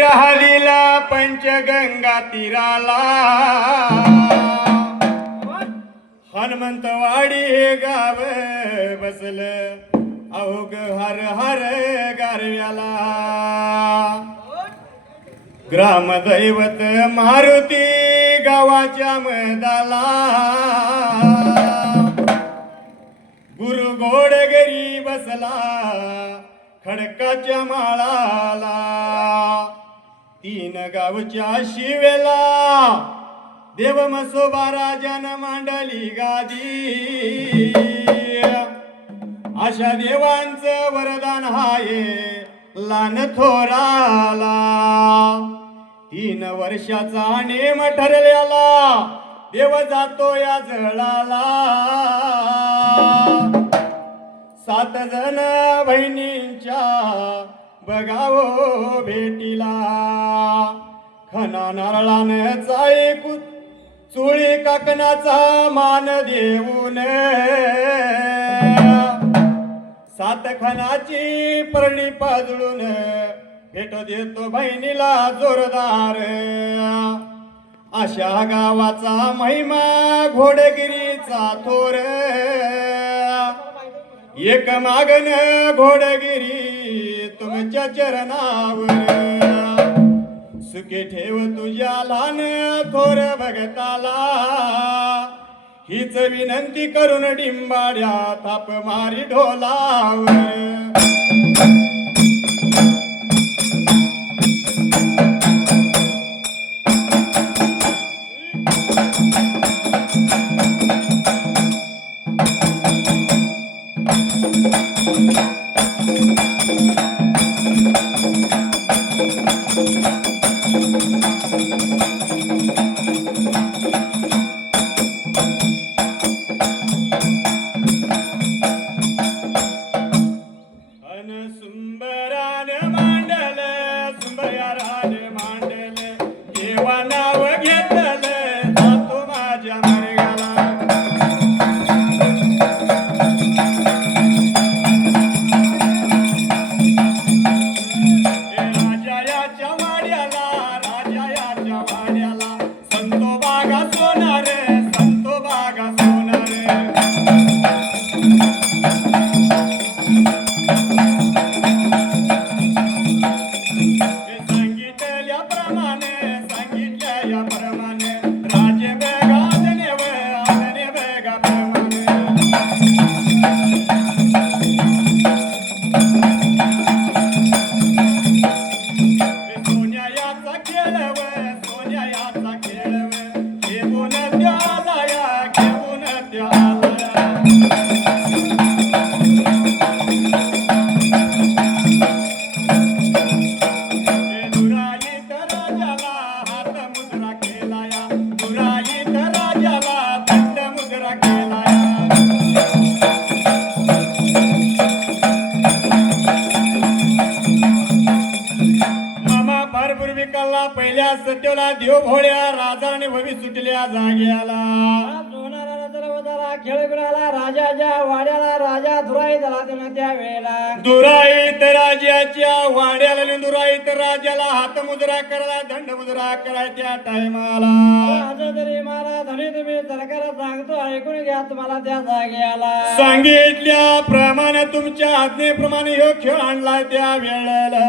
राहिला पंचगंगा तीराला हनुमंतवाडी हे गाव बसलं अवघ हर हर गारव्याला ग्रामदैवत मारुती गावाच्या मदाला गुरु घोडगरी बसला खडकाच्या माळाला तीन गावच्या शिवेला देव मसोबा राजान मांडली गादी अशा देवांचं वरदान हाये लान थोराला 3 वर्षाचा नेम ठरलेला देव जातो या जळाला 7 जण बहिणींच्या बघावो भेटीला खना नारळाने चाळे चुळी काकणाचा मान देऊन 7 खणाची परणी पाजळून भेट देतो बहिणीला जोरदार अशा गावाचा महिमा घोडगिरीचा थोर एक मागन घोडगिरी तुमच्या चरणावर सुखी ठेव तुझ्या लहान थोर भगताला हीच विनंती करून डिंबाड्या थाप मारी ढोलावर पहिल्या सत्योला देव भोळ्या राजाने भवी सुटल्या जाग्याला खेळ बिळाला राजाच्या वाड्याला राजा धुराई झाला त्या वेळेला दुराईत राजाच्या वाड्याला दुराईत राजाला हात मुद्रा करायला दंड मुद्रा कराय त्या टायमाला राजा तरी महाराज आणि तुम्ही सरकार सांगतो ऐकून घ्या तुम्हाला त्या जाग्याला सांगितल्या प्रमाणे तुमच्या आज्ञेप्रमाणे ह्यो खेळ आणलाय त्या वेळेला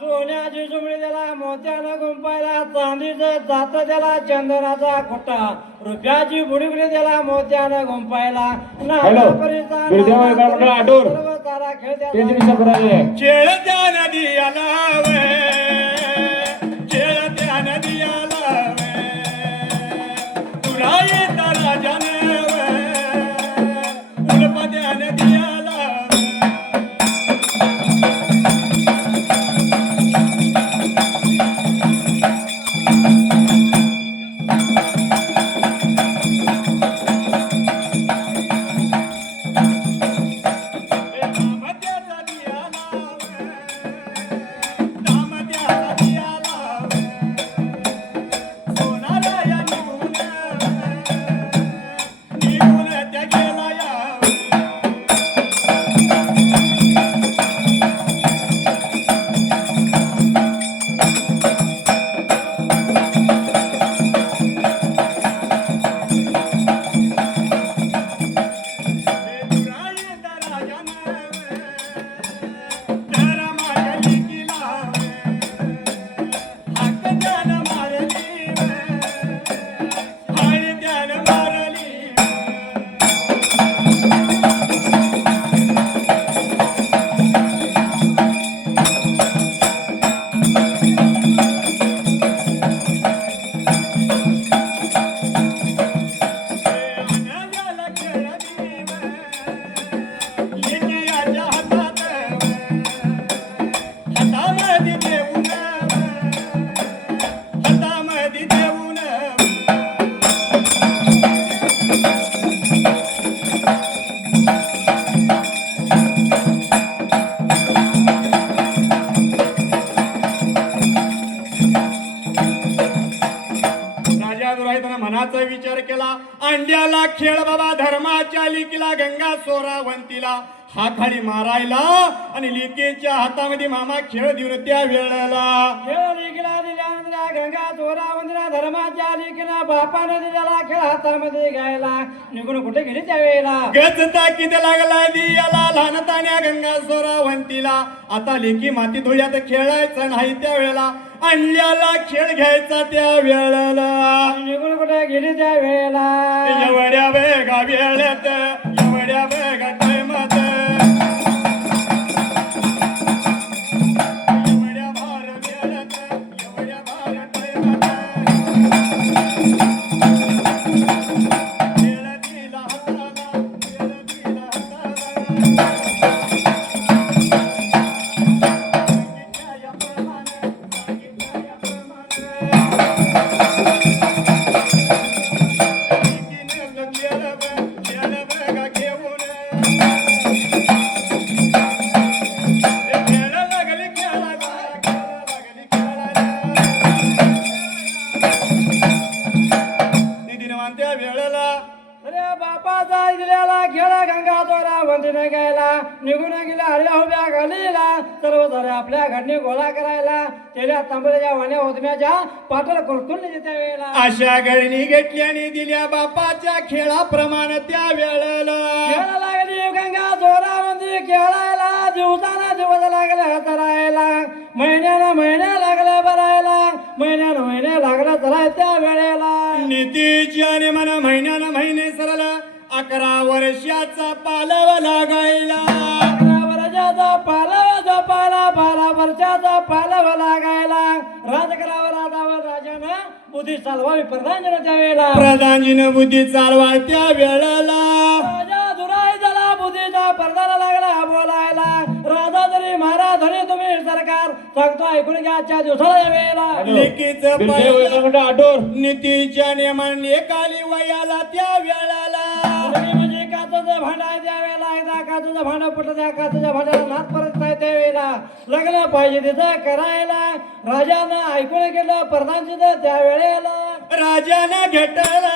सोन्याची जुमडी त्याला मोत्याला गुंपायला चांदीचं जात त्याला चंदनाचा खुट्टा रुपयाची बुडीबुडी त्याला मोत्यानं गुंपायला खेळ त्या नदी आला खेळ त्या नदी आला दुराईत राजाने उल्प त्या नदी आला धर्माचा विचार केला. अंड्याला खेळ बाबा धर्माच्या लिकीला गंगा सोरावंतीला हा खाली मारायला आणि लिकीच्या हातामध्ये मामा खेळ देऊन त्या वेळेला खेळ लिखला दिल्यानंतर गंगा चोरावंतीला धर्माच्या लिखीला बापाने दिलेला खेळ हातामध्ये घ्यायला निघून कुठे गेली त्यावेळेला गजता किती लागला दियाला लहानतान्या गंगा सोरावंतीला. आता लेकी माती धुळ्यात खेळायचं नाही त्या वेळेला अंड्याला खेळ घ्यायचा त्या वेळेला निघून कुठे गेली त्या वेळेला एवढ्या वेगा वेळेत एवढ्या वेगा टायमात एवढ्या भार वेळेत एवढ्या भार टायमात खेळ दिला हाताला खेळ दिला हाताला अरे बापाचा दिलेला खेळ गंगा चोरावंतीने घ्यायला निघून गेला हळ्या उभ्या घालीला सर्व सारे आपल्या घडणी गोळा करायला त्याला तांबड्याच्या वाण्या ओतम्याच्या पाठला कुरकुल त्या वेळेला अशा घडणी घेतली आणि दिल्या बापाच्या खेळाप्रमाणे त्या वेळेला खेळायला लागली गंगा चोरावंती खेळायला दिवसाना दिवस लागले हातारायला महिन्याला महिन्या लागले भरायला महिन्याला महिने लागला चला त्या वेळेला नीतीची आणि मन महिन्यानं महिने सरळ 11 वर्षाचा पालव लागायला 11 वर्षाचा पालव जपायला 12 वर्षाचा पालव लागायला राजकरावर राजावर राजानं बुद्धी चालवावी प्रधानजीनं त्या वेळेला प्रधानजीनं बुद्धी चालवा त्या वेळेला राजा दुराई झाला बुद्धीचा पडदा लागला बोलायला राजा जरी महाराज धनी तुम्ही सरकार सांगतो ऐकून घ्या आजच्या दिवसाला या वेळेला लेकीचं पाहिलं नीतीच्या नियमाने काली वयाला त्या वेळेला म्हणजे काचचं भांडा आहे त्या वेळेला एकदा काचचं भांडं पटलं त्या काचच्या भांड्याला नाथ परत नाही त्या वेळेला लग्न पाहिजे तिथं करायला राजानं ऐकून घेतलं प्रधानजीचं त्या वेळेला राजानं घेतलं